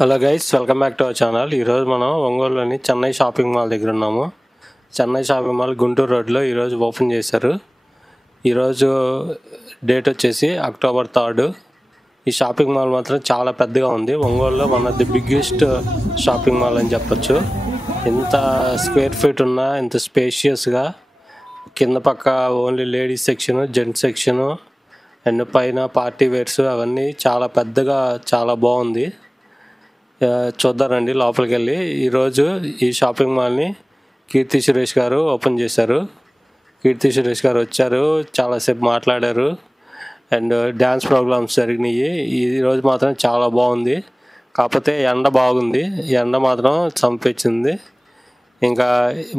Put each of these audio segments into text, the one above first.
Hello guys, welcome back to our channel. ఈరోజు మనం ఒంగోలులోని చెన్నై షాపింగ్ మాల్ దగ్గర ఉన్నాము. చెన్నై షాపింగ్ మాల్ గుంటూరు రోడ్లో ఈరోజు ఓపెన్ చేశారు. ఈరోజు డేట్ వచ్చేసి అక్టోబర్ 3. ఈ షాపింగ్ మాల్ మాత్రం చాలా పెద్దగా ఉంది. ఒంగోలులో one of the biggest shopping mall అని చెప్పొచ్చు. ఇంత స్క్వేర్ ఫీట్ ఉన్న ఇంత స్పేషియస్గా కింద పక్క only ladies section, gents section and పైన పార్టీ వేర్స్ అవన్నీ చాలా పెద్దగా చాలా బాగుంది. చూద్దారండి లోపలికి వెళ్ళి. ఈరోజు ఈ షాపింగ్ మాల్ని కీర్తి సురేష్ గారు ఓపెన్ చేశారు. కీర్తి సురేష్ గారు వచ్చారు, చాలాసేపు మాట్లాడారు అండ్ డ్యాన్స్ ప్రోగ్రామ్స్ జరిగినాయి. ఈరోజు మాత్రం చాలా బాగుంది. కాకపోతే ఎండ బాగుంది, ఎండ మాత్రం చంపించింది. ఇంకా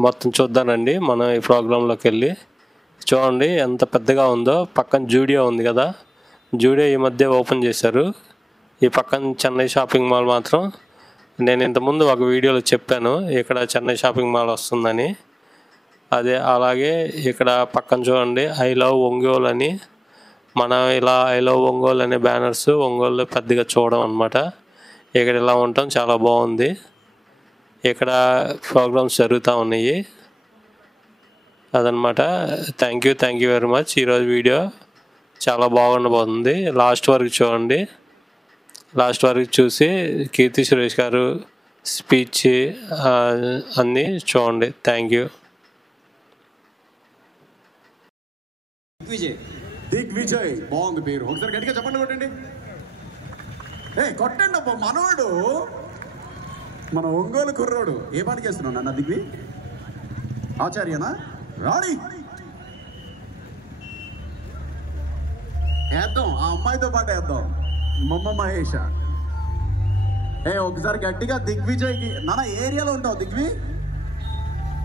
మొత్తం చూద్దానండి మనం ఈ ప్రోగ్రాంలోకి వెళ్ళి. చూడండి ఎంత పెద్దగా ఉందో. పక్కన జూడియో ఉంది కదా, జూడియో ఈ మధ్య ఓపెన్ చేశారు. ఈ పక్కన చెన్నై షాపింగ్ మాల్ మాత్రం నేను ఇంతకుముందు ఒక వీడియోలో చెప్పాను ఇక్కడ చెన్నై షాపింగ్ మాల్ వస్తుందని. అదే అలాగే ఇక్కడ పక్కన చూడండి ఐ లవ్ ఒంగోలు అని, మనం ఇలా ఐ లవ్ ఒంగోలు అనే బ్యానర్స్ ఒంగోలులో పెద్దగా చూడడం అనమాట. ఇక్కడ ఇలా ఉండటం చాలా బాగుంది. ఇక్కడ ప్రోగ్రామ్స్ జరుగుతూ ఉన్నాయి అదనమాట. Thank you very much. ఈరోజు వీడియో చాలా బాగుండబోతుంది. లాస్ట్ వరకు చూడండి. లాస్ట్ వరకు చూసి కీర్తి సురేష్ గారు స్పీచ్ అన్నీ చూడండి. Thank you. దిగ్విజయ్ బాగుంది పేరు. ఒకసారి గట్టిగా చెప్పండి, కొట్టండి. కొట్టండి అబ్బా. మనోడు మన ఒంగోలు కుర్రోడు. ఏ పాటికి వేస్తున్నావు నాన్న? దిగ్వి ఆచార్యనా? రాణి వేద్దాం, ఆ అమ్మాయితో పాటు వేద్దాం. మమ్మ మహేష. ఒకసారి గట్టిగా దిగ్విజయ్కి. నాన్న ఏరియాలో ఉంటావు దిగ్వి?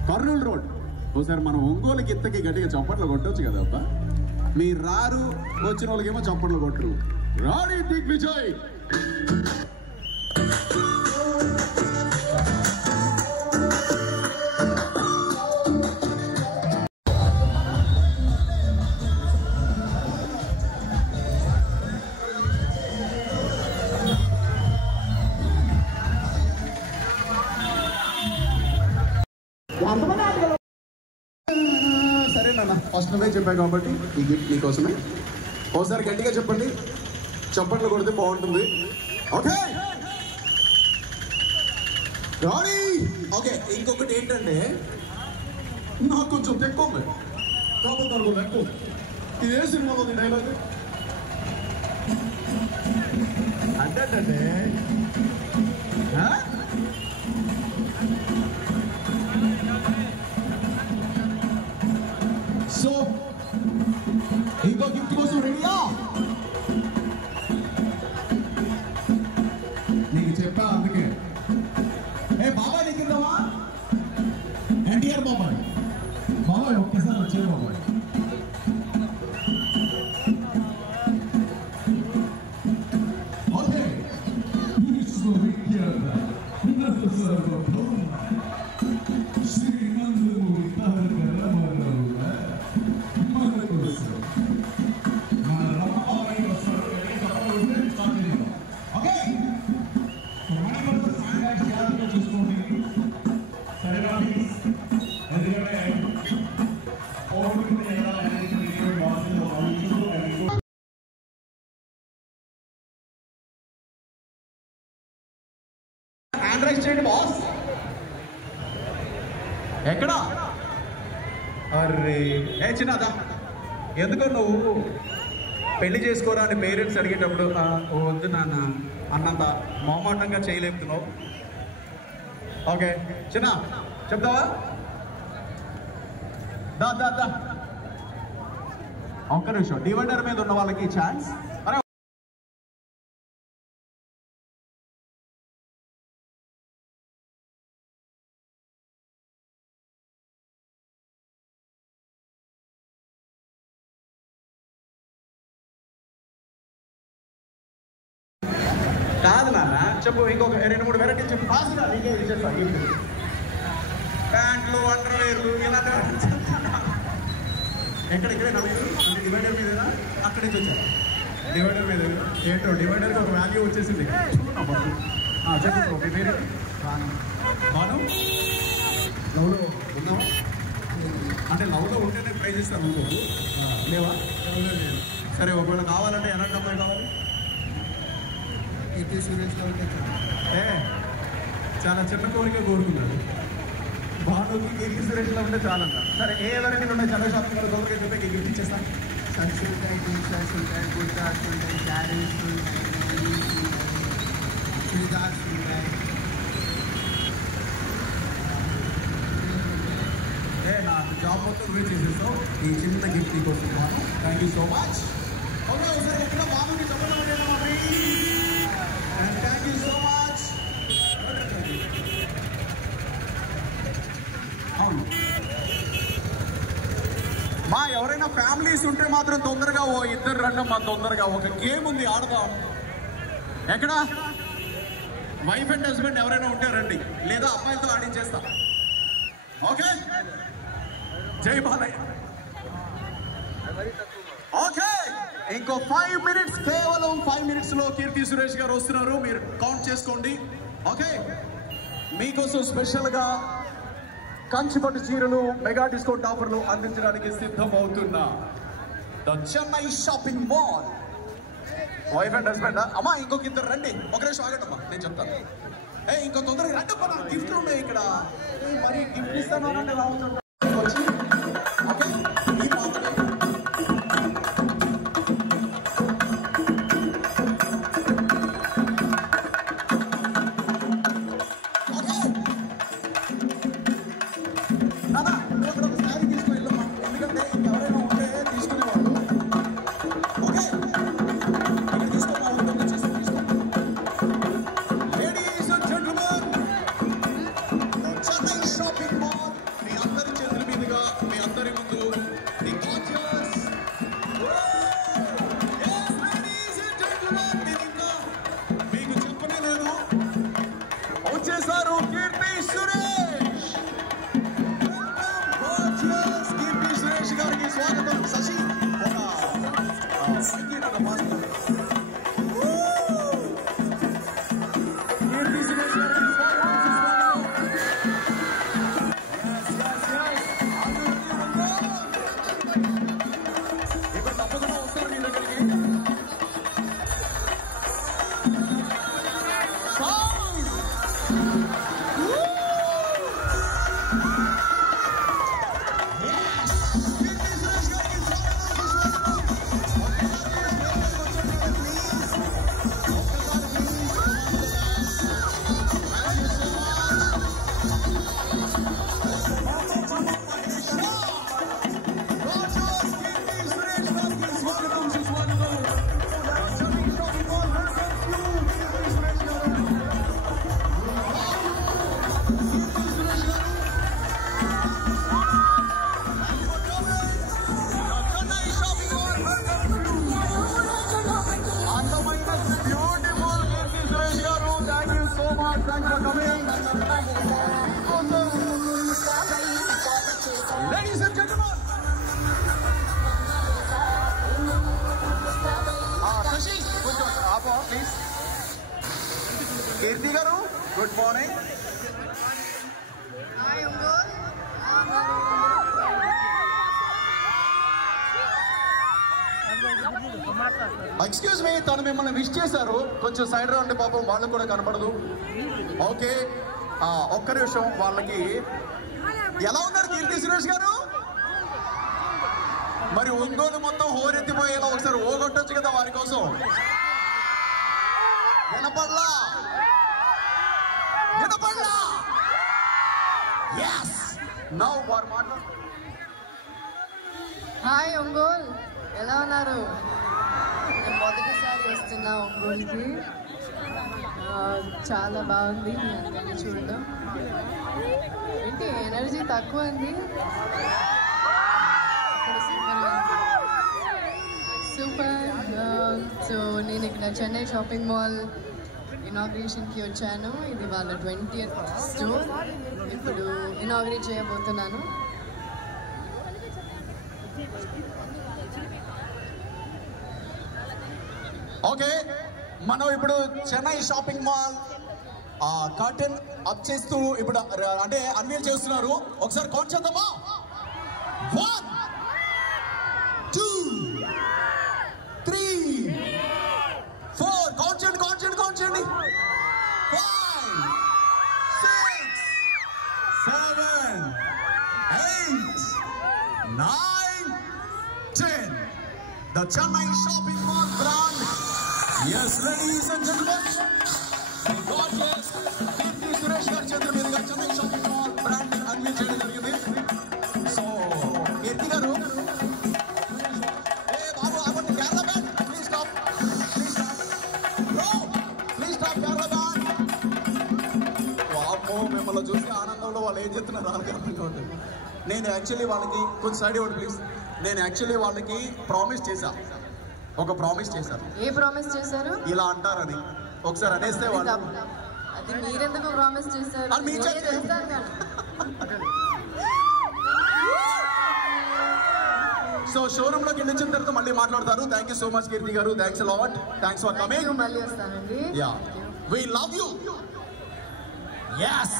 కర్నూలు రోడ్. ఒకసారి మన ఒంగోలుకి ఇంతకి గట్టిగా చప్పట్లు కొట్టవచ్చు కదా అబ్బా. మీరు రారు, వచ్చిన వాళ్ళకేమో చప్పట్లు కొట్టరు. రాణి దిగ్విజయ్. సరే నాన్న, ఫస్ట్ నువ్వే చెప్పావు కాబట్టి ఈ గిఫ్ట్ నీకోసమే. ఒకసారి గట్టిగా చెప్పండి, చప్పట్లు కొడితే బాగుంటుంది. ఓకే రాణి. ఓకే, ఇంకొకటి ఏంటంటే నాకు కొంచెం ఎక్కువ ఎక్కువ. ఇది ఏ సినిమాలో డైలాగ్ అంటే సో ఇంకో గిఫ్ట్ కోసం రెడీయా? నీకు చెప్పా అందుకే. బాబాయ్ దగ్గరదామా? ఎన్టీఆర్ బాబాయ్. బాబాయ్ ఒక్కసారి వచ్చేది బాబాయ్. ఓకే చేయండి బాస్. ఎక్కడా? అరే చిన్నదా, ఎందుకో నువ్వు పెళ్లి చేసుకోరా అని పేరెంట్స్ అడిగేటప్పుడు వద్దు నాన్న అన్నంత మొహమాటంగా చేయలేపుతున్నావు. ఓకే చిన్న చెప్తావా? దా దా దా. ఒక్క నిమిషం. డివైడర్ మీద ఉన్న వాళ్ళకి ఛాన్స్. కాదు నాన్న, చెప్పు. ఇంకొక 2-3 వెరైటీలు చెప్పు. ఫాస్ట్గా నీకే ఇచ్చేస్తాను. ప్యాంట్లు, అండర్వేర్లు ఇలా ఎక్కడెక్కడే మీరు అంటే డివైడర్ మీదేనా? అక్కడి నుంచి వచ్చారు డివైడర్ మీద. ఏంటో డివైడర్కి ఒక వాల్యూ వచ్చేసింది. చెప్పు మీ పేరు భాను. లవ్లో ఉన్నావా? అంటే లవ్లో ఉంటేనే ప్రైజ్ ఇస్తాను అనుకో, లేవా? సరే, ఒకవేళ కావాలంటే ఎలాంటి అమ్మాయి కావాలి? ఏ చాలా చిన్న కోరిక కోరుకున్నాడు. భానుకి కీర్తి సురేష్లో ఉంటే చాలంట. సరే, ఏ వెరైటీలు ఉన్నాయి? చాలా షాపింగ్ తొందరగా చెప్పి గిఫ్ట్ ఇచ్చేస్తాను. షర్ట్స్ ఉంటాయి, టీ షర్ట్స్ ఉంటాయి, కుర్తాస్ ఉంటాయి, శారీస్ ఉంటాయి, చుడిదార్స్ ఉంటాయి. నా జాబ్ మొత్తం నువ్వే చేసేస్తావు. ఈ చిన్న గిఫ్ట్ నీకోసం Bhanu. Thank you so much. Okay, ఒకసారి ఎక్కడ భానుకి చెప్పడం and thank you so much. అవును మా ఎవరైనా ఫ్యామిలీస్ ఉంటే మాత్రం తొందరగా ఓ ఇద్దరు రండమ్మా. తొందరగా ఒక గేమ్ ఉంది, ఆడదాం. ఎక్కడ వైఫ్ అండ్ హస్బెండ్ ఎవరైనా ఉంటే రండి, లేదా అబ్బాయిలతో ఆడించేస్తా. ఓకే, జై బాలయ్య. ఓకే, ఇంకో 5 minutes, కేవలం 5 minutes లో కీర్తి సురేష్ గారు వస్తున్నారు. మీరు కౌంట్ చేసుకోండి. ఓకే, మీకోసం స్పెషల్ గా కంచిపట్టు చీరలు మెగా డిస్కౌంట్ ఆఫర్లు అందించడానికి సిద్ధం అవుతున్నా the Chennai shopping mall. Wife and husband అమ్మా, ఇంకొక ఇద్దరు రండి. ఒక నిమిషం ఆగండి అమ్మా, నేను చెప్తాను. ఇంకో తొందరగా రండి అమ్మా, నాకు గిఫ్ట్లు ఉన్నాయి ఇక్కడ. మరి గిఫ్ట్ ఇస్తాను అంటే రావచ్చు. ఓకే, ఈ మాత్రమే. Ladies and gentlemen, Shashi, please. Kirti garu, good morning. Hi, Ongol. Excuse me, తను మిమ్మల్ని విష్ చేశారు. కొంచెం సైడ్ రా అంటే పాపం వాళ్ళకు కూడా కనపడదు. ఓకే, ఒక్క నిమిషం. వాళ్ళకి ఎలా ఉన్నారు కీర్తి సురేష్ గారు? మరి ఒంగోలు మొత్తం హోరెత్తిపోయేలా ఒకసారి ఓగొట్టొచ్చు కదా వారి కోసం. వినపడలా? వినపడలా? yes now వారు మాట్లాడు. హాయ్ ఒంగోల్, ఎలా ఉన్నారు? నేను మొదటిసారి వస్తున్నా ఒంగోలుకి. చాలా బాగుంది మీ అందరినీ చూడడం. ఏంటి ఎనర్జీ తక్కువ ఉంది? సూపర్. సో నేను ఇక్కడ చెన్నై షాపింగ్ మాల్ ఇనాగ్రేషన్కి వచ్చాను. ఇది వాళ్ళ 20th స్టోర్. ఇప్పుడు ఇనాగ్రేట్ చేయబోతున్నాను. ఓకే, మనం ఇప్పుడు Chennai shopping mall curtain up చేస్తూ ఇప్పుడు అంటే అన్వీల్ చేస్తున్నారు. ఒకసారి కౌంట్ చేద్దామా? 1 2 3 4 కౌంట్ చేయండి, కౌంట్ చేయండి, కౌంట్ చేయండి. 5 6 7 8 9 10. The Chennai Shopping Mall brand. Yes, ladies and gentlemen, God bless Kirti Suresh garu చేతుల మీదుగా Chennai Shopping Mall brand unveil చేయడం జరిగింది. సో కీర్తి గారు, ఏ బాబు ఆగండి, Kerala band please stop, please stop bro, please stop Kerala band. వామ్మో, మిమ్మల్ని చూసి ఆనందంలో వాళ్ళు ఏం చెప్తున్నారు అర్థం కావట్లేదు. నేను యాక్చువల్లీ వాళ్ళకి కొంచెం సైడ్ ఇవ్వండి ప్లీజ్. నేను యాక్చువల్లీ వాళ్ళకి ప్రామిస్ చేశాను, ఒక ప్రామిస్ చేశాను. ఏ ప్రామిస్ చేశారు? ఇలా అంటారని ఒకసారి అనేస్తే వాళ్ళు. అది మీరెందుకు ప్రామిస్ చేశారు? సో షోరూమ్ లోకి వెళ్ళిన తర్వాత మళ్ళీ మాట్లాడతారు. Thank you so much Keerthi garu, thanks a lot, thanks for coming. మళ్ళీ వస్తానండి. Yeah, we love you. yes.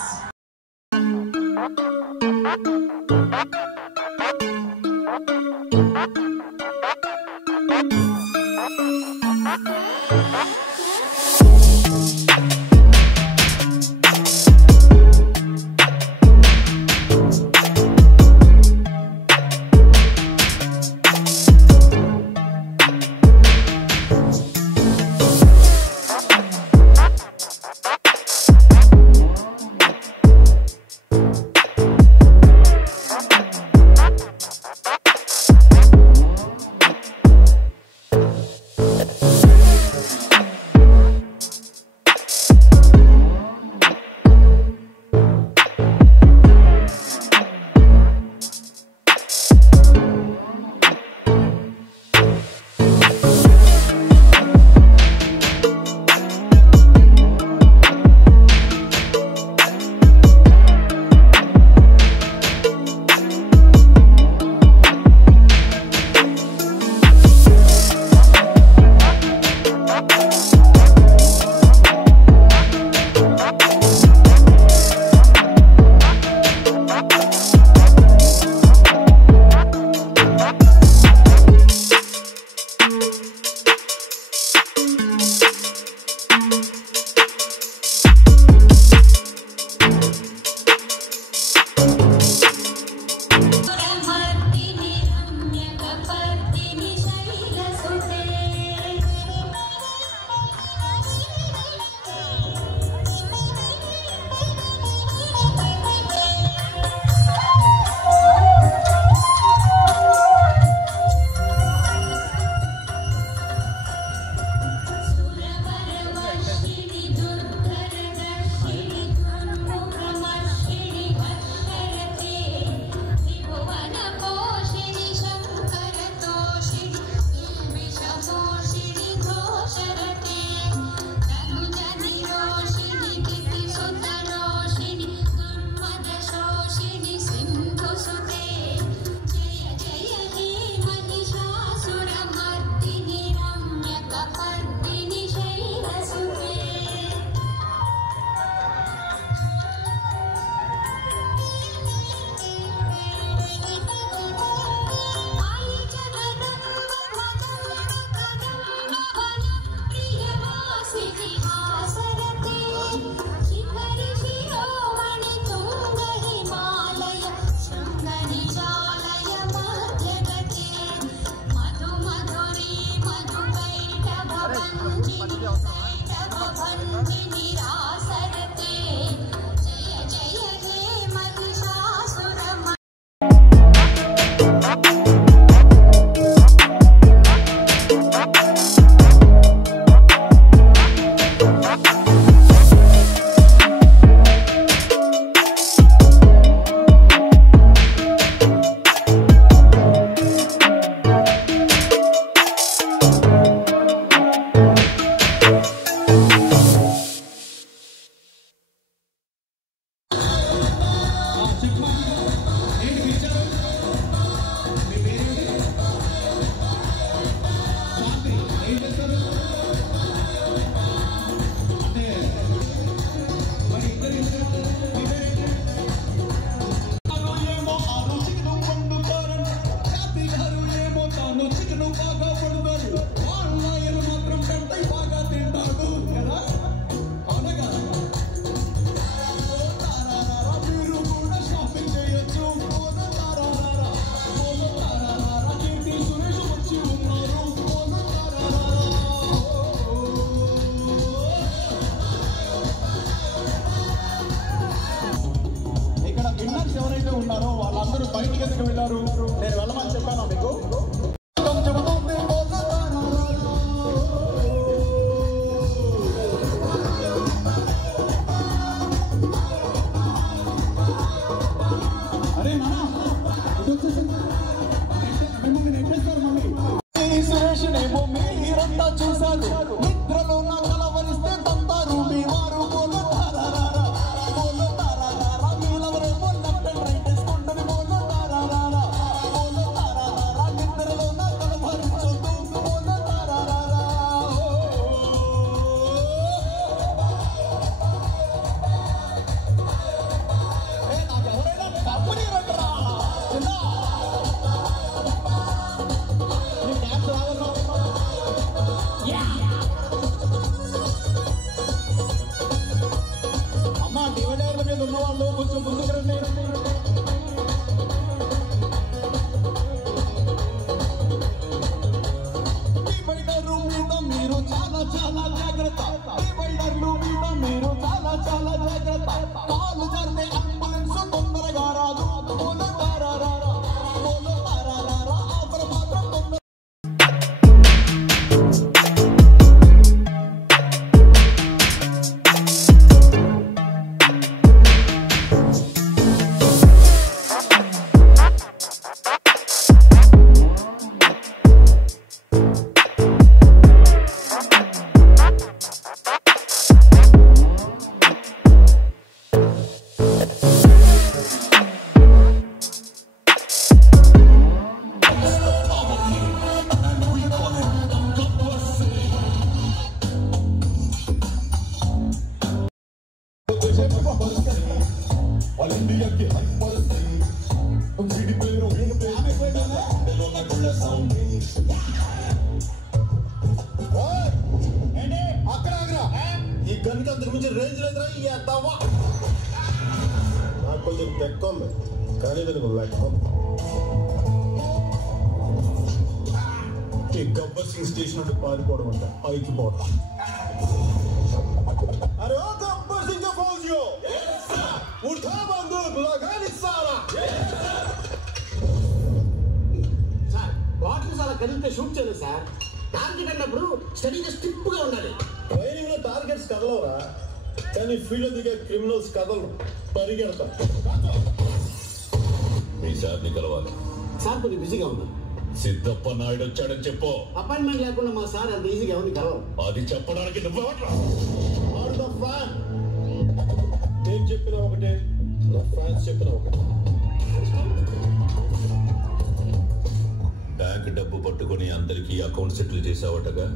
అంటున్నారు. నేను వెళ్ళమని చెప్పాను మీకు. అరే నాన్న సురేష్నేమో మీరంతా చూశారు. నిద్రలో నా కలవరిస్తే తంతారు మీ వారు. అమ్మా డివైడర్ల మీద ఉన్నవాళ్ళు కొంచెం ముందుకు రండి. డివైడర్లు మీద మీరు చాలా చాలా జాగ్రత్త. డివైడర్లు మీద మీరు చాలా చాలా జాగ్రత్త. కాలు జరిగే అంబులెన్స్ తొందరగా రాదు. ఆపర మాత్రం తొందర. ఈ గన్కి అంతకు మించి రేంజ్ లేదురా. నాకు కొంచెం ఎక్కువ ఉంది కానీ దానికి లెక్క. ఈ గబ్బర్ సింగ్ స్టేషన్ అంటే పారిపోవడం అంట అయిపోవడం. అరే ఓ గబ్బర్ సింగ్ ఫౌజియో ఉఠా బందూక్ లగాని సారా. సార్ వాటర్ చాలా కదిలితే షూట్ చేయలేదు సార్. టార్గెట్ అన్నప్పుడు స్టడీగా స్టిప్ గా ఉండాలి. ట్రైనింగ్ లో టార్గెట్స్ కదలవరా, కానీ ఫీల్డ్ దిగే క్రిమినల్స్ కదలరు, పరిగెడతారు. మీ సార్ని కలవాలి. సార్ కొద్దిగా బిజీగా ఉన్నారు. సిద్ధప్ప నాయుడు వచ్చాడని చెప్పు. అపాయింట్మెంట్ లేకుండా మా సార్ అంత ఈజీగా ఎవరిని కలవరు. అది చెప్పడానికి నువ్వెవట్రా? నేను చెప్పిన ఒకటే, నా ఫ్యాన్స్ చెప్పిన ఒకటే. బ్యాంక్ డబ్బు పట్టుకుని అందరికి అకౌంట్ సెటిల్ చేసావటగా,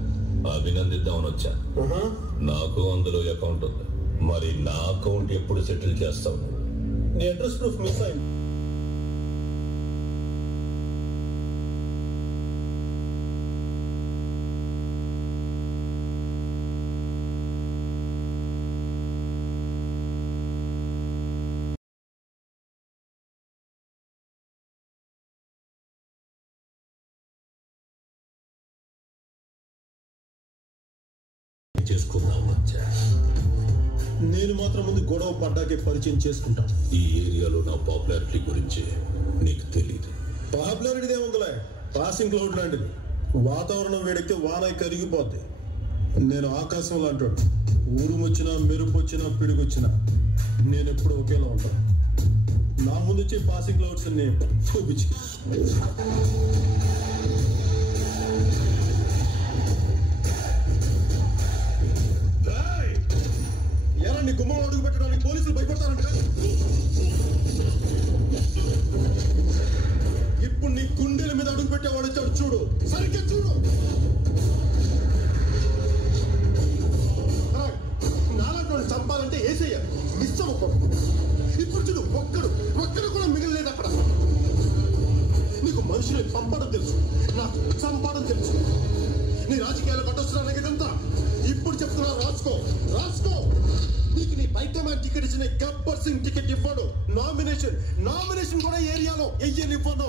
అభినందిద్దామని వచ్చా. నాకు అందులో అకౌంట్ ఉంది. మరి నా అకౌంట్ ఎప్పుడు సెటిల్ చేస్తావు? నీ అడ్రస్ ప్రూఫ్ మిస్ అయింది. చేసుకుందాం వచ్చా. నేను మాత్రం ముందు గొడవ పడ్డాకే పరిచయం చేసుకుంటా. ఈ ఏరియాలో నా పాపులారిటీ గురించి నీకు తెలియదు. పాపులారిటీదే ఉందిలే, పాసింగ్ క్లౌడ్ లాంటిది. వాతావరణం వేడెక్కితే వాన కరిగిపోద్ది. నేను ఆకాశం లాంటి ఊరుము వచ్చినా, మెరుపు వచ్చినా, పిడుగొచ్చినా నేను ఎప్పుడు ఒకేలా ఉంటాను. నా ముందు వచ్చే పాసింగ్ క్లౌడ్స్ అన్ని చూపించి ఎలా నీ గుమ్మం అడుగు పెట్టడానికి పోలీసులు భయపడతారంట. ఇప్పుడు నీ గుండెల మీద అడుగు పెట్టేవాడు వచ్చాడు చూడు, సరిగ్గా చూడు. నాలుగు చంపాలంటే ఏసయ్య మిస్ అవ్వకూడదు. ఇప్పుడు చూడు, ఒక్కడు కూడా మిగిలిలేదు అక్కడ. నీకు మనుషుల్ని పంపడం తెలుసు, నాకు చంపడం తెలుసు. నీ రాజకీయాలు కట్టొస్తున్నాను ఇదంతా. ఇప్పుడు చెప్తున్నా, రాసుకో. నీకు నీ బైకమాండ్ టికెట్ ఇచ్చిన గబ్బర్ సింగ్ టికెట్ ఇవ్వడు. నామినేషన్ కూడా ఏరియాలో వెయ్యనివ్వను.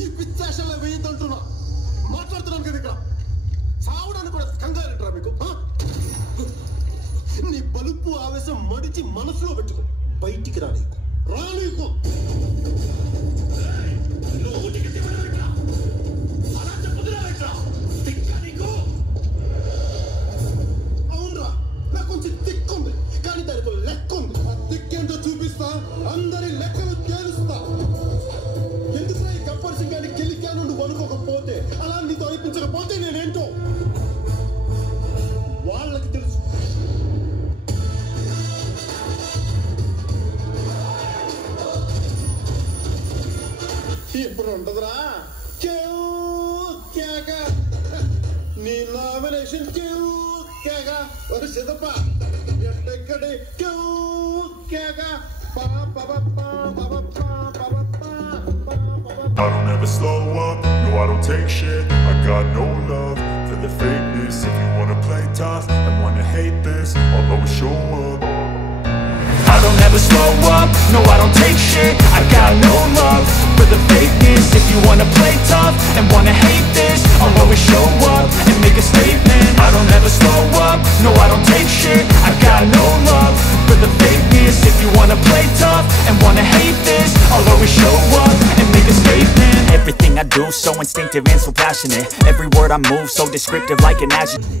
ఈ పిచ్చాషల్లో వెయ్యదంటున్నా. మాట్లాడుతున్నాను కదా ఇక్కడ. సావడానికి కూడా కంగారంటారా మీకు? నీ బలుపు ఆవేశం మడిచి మనసులో పెట్టుకో, బయటికి రానీకు. రానీకు. అవునరా, నాకు కొంచెం దిక్కుంది, కానీ దానికి లెక్క ఉంది. ఆ దిక్కేంటో చూపిస్తా, అందరి లెక్కలు తేలుస్తా. ఎందుకు ఈ గబ్బర్ సింగ్ గారిని గెలిచాను నువ్వు అనుకోకపోతే, అలా నీతో అనిపించకపోతే నేనేంటో వాళ్ళకి తెలుసు. ఇప్పుడు ఉంటదిరా నీ నామినేషన్ ఒక సిద్ధప్ప ఎక్కడి I don't ever slow up, no I don't take shit. I got no love for the fakeness. If you wanna play tough and wanna hate this, I'll always show up. I don't ever slow up, no I don't take shit. I got no love for the fakeness. If you wanna play tough and wanna hate this, I'll always show up and make a statement. I don't ever slow up, no I don't take shit. I got no love for the fakeness. If you wanna play tough and wanna hate this, I'll always show up and make a statement. Everything I do so instinctive and so passionate. Every word I move so descriptive like an adjective.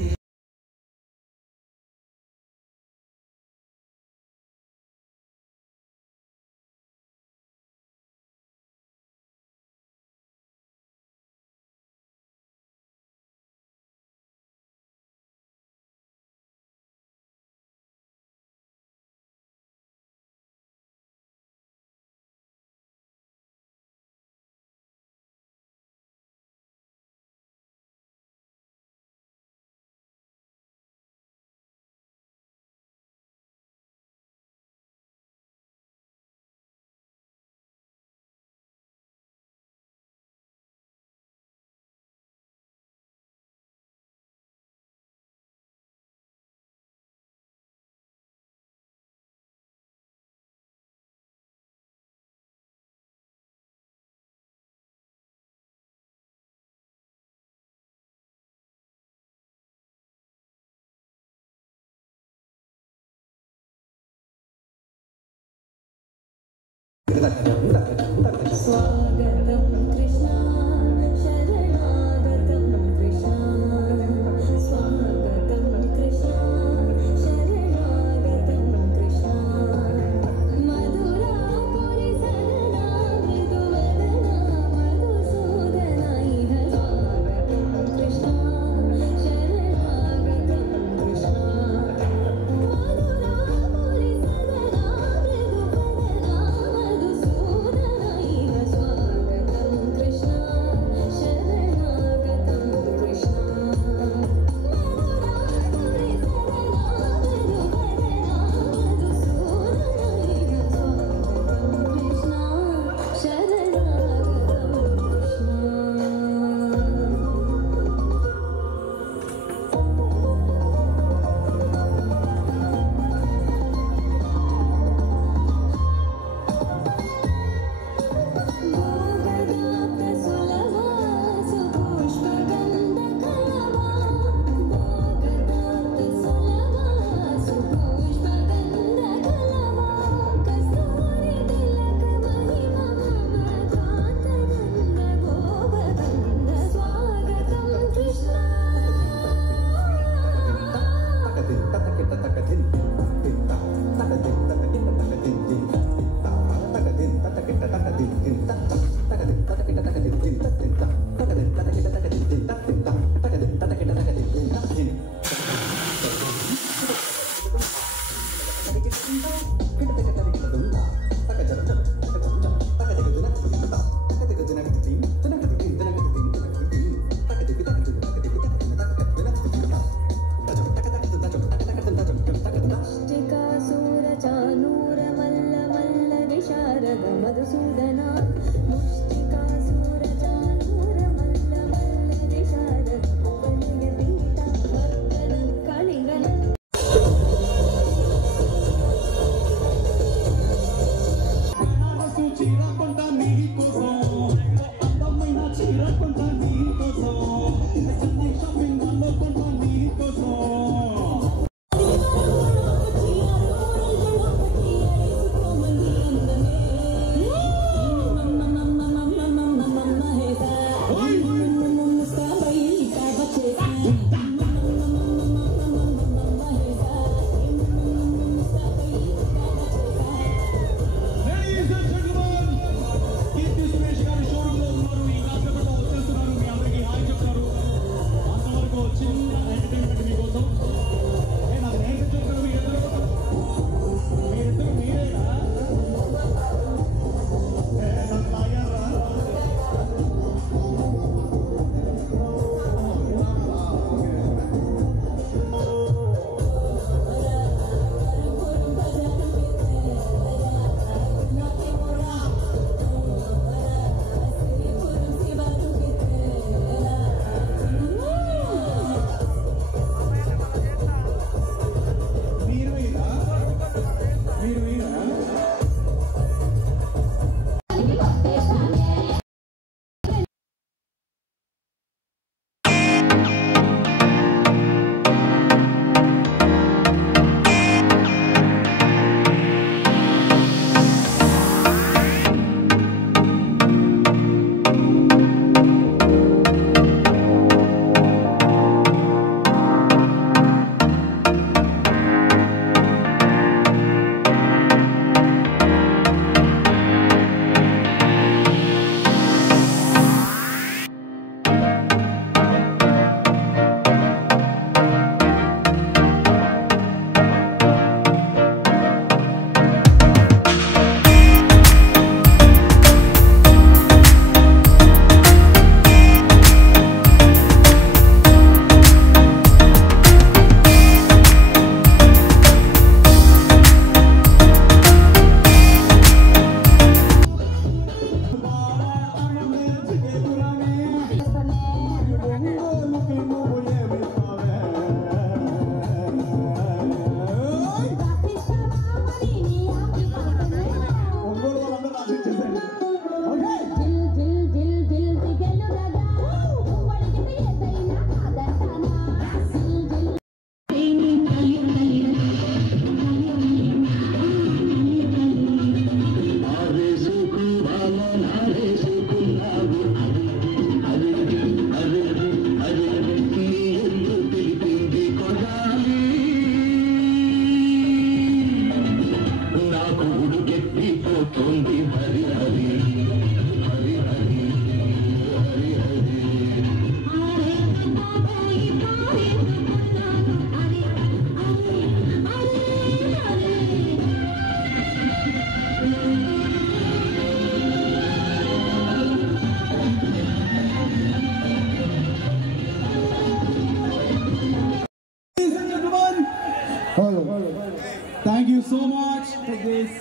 Thank you so much for this.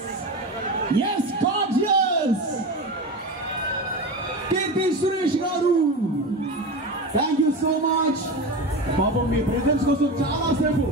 Yes, gorgeous! Kirti Suresh garu. Thank you so much. Papa, me presence కోసం చాలా సేపు.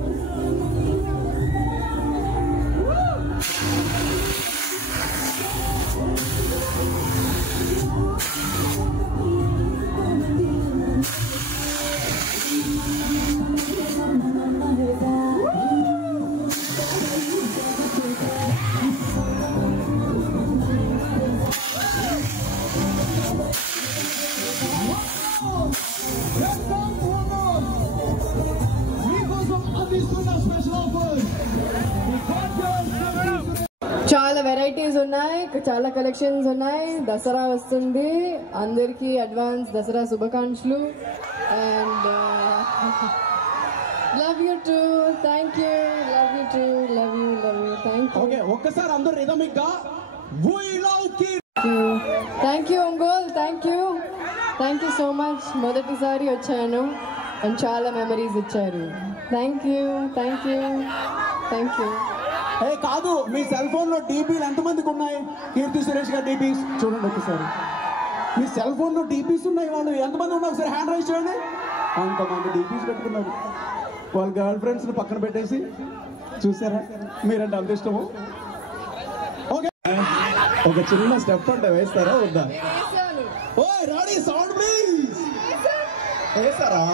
చాలా varieties ఉన్నాయి, చాలా collections ఉన్నాయి. దసరా వస్తుంది, అందరికీ advance Dasara శుభాకాంక్షలు. And love you too, thank you, love you too, love you, thank you. Okay, ఒక్కసారి అందరూ రిథమిక్ గా we love Keerthi. Thank you Ongole, thank you so much. మొదటిసారి వచ్చాను అండ్ చాలా మెమరీస్ ఇచ్చారు. Thank you. కాదు, మీ సెల్ ఫోన్ లో డీపీలు ఎంతమందికి ఉన్నాయి? కీర్తి సురేష్ గారు డీపీస్ చూడండి ఒకసారి. మీ సెల్ ఫోన్ లో డీపీస్ ఉన్నాయి, వాళ్ళు ఎంతమంది ఉన్నారు ఒకసారి హ్యాండ్ రైజ్ చేయండి. అంతమంది డీపీస్ పెట్టుకున్నారు. వాళ్ళ గర్ల్ ఫ్రెండ్స్ పక్కన పెట్టేసి చూసారా, మీరంటే అంత ఇష్టము. ఓకే, ఒక చిన్న స్టెప్ అంటే వేస్తారా వద్దా? ఓయ్ రాణి, సౌండ్ ప్లీజ్. వేసారా?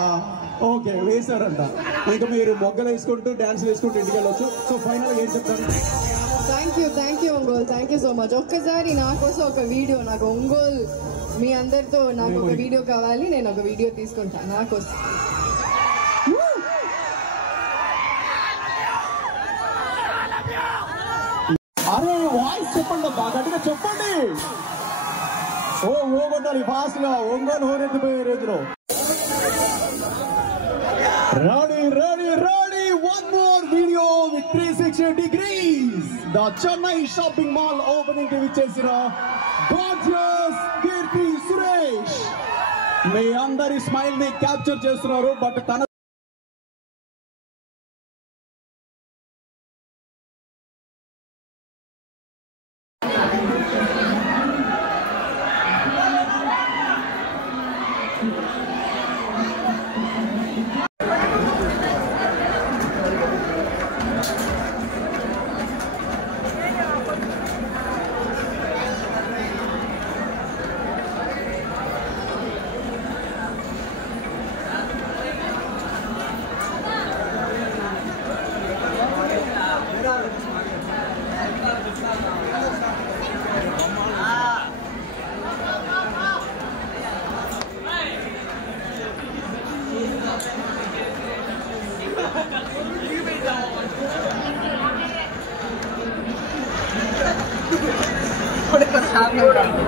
ఓకే, వేసారంట. ఇంకా మీరు మొగ్గలు వేసుకుంటూ డాన్స్ వేసుకుంటూ ఇంటికి వెళ్ళొచ్చు. సో ఫైనల్ ఏం చెప్తారు? Thank you Ongole, thank you so much. ఒక్కసారి నా కోసం ఒక వీడియో, నాకు ఒంగోల్ మీ అందరితో నాకు ఒక వీడియో కావాలి, నేను ఒక వీడియో తీసుకుంటాను నా కోసం. అరే వాయిస్ చెప్పండి, బాగా గట్టిగా చెప్పండి. ఓ కొట్టాలి ఫాస్ట్ గా, ఒంగోలు హోరెత్తిపోయే రేంజ్లో. Ready, one more video with 360 degrees. The Chennai shopping mall opening కి విచ్చేసిన gorgeous కీర్తి సురేష్ మీ అందరి స్మైల్ ని క్యాప్చర్ చేస్తున్నారు. బట్ తన What is happening?